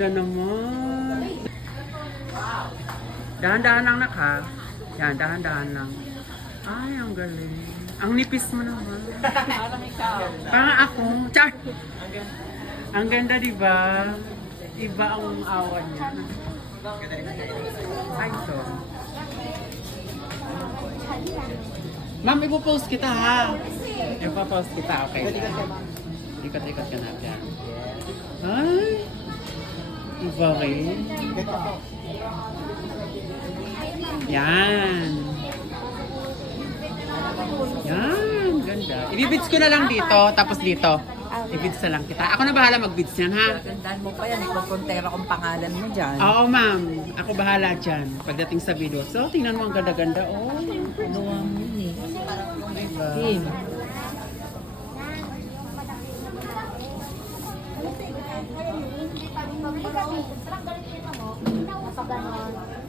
Ganda naman. Dahan-dahan lang ha. Yan, dahan-dahan lang. Ay, ang galing. Ang nipis mo naman. Parang ako. Char! Ang ganda, di ba? Iba ang awan niya. Ay, so. Ma'am, ipopost kita ha. Ipopost kita, okay. Ikot-ikot ka na dyan. Ay! Iba rin. Yan. Yan, ganda. Ibibits ko na lang dito, tapos dito. Ibits na lang kita. Ako na bahala mag-bits yan, ha? Gandaan mo pa yan, ikukontera kung pangalan mo dyan. Oo, ma'am. Ako bahala dyan. Pagdating sa video. So, tingnan mo ang ganda-ganda. Oh, Gawa mo yun eh. Kim. Hindi kami, parang galit kita mo, napaganon.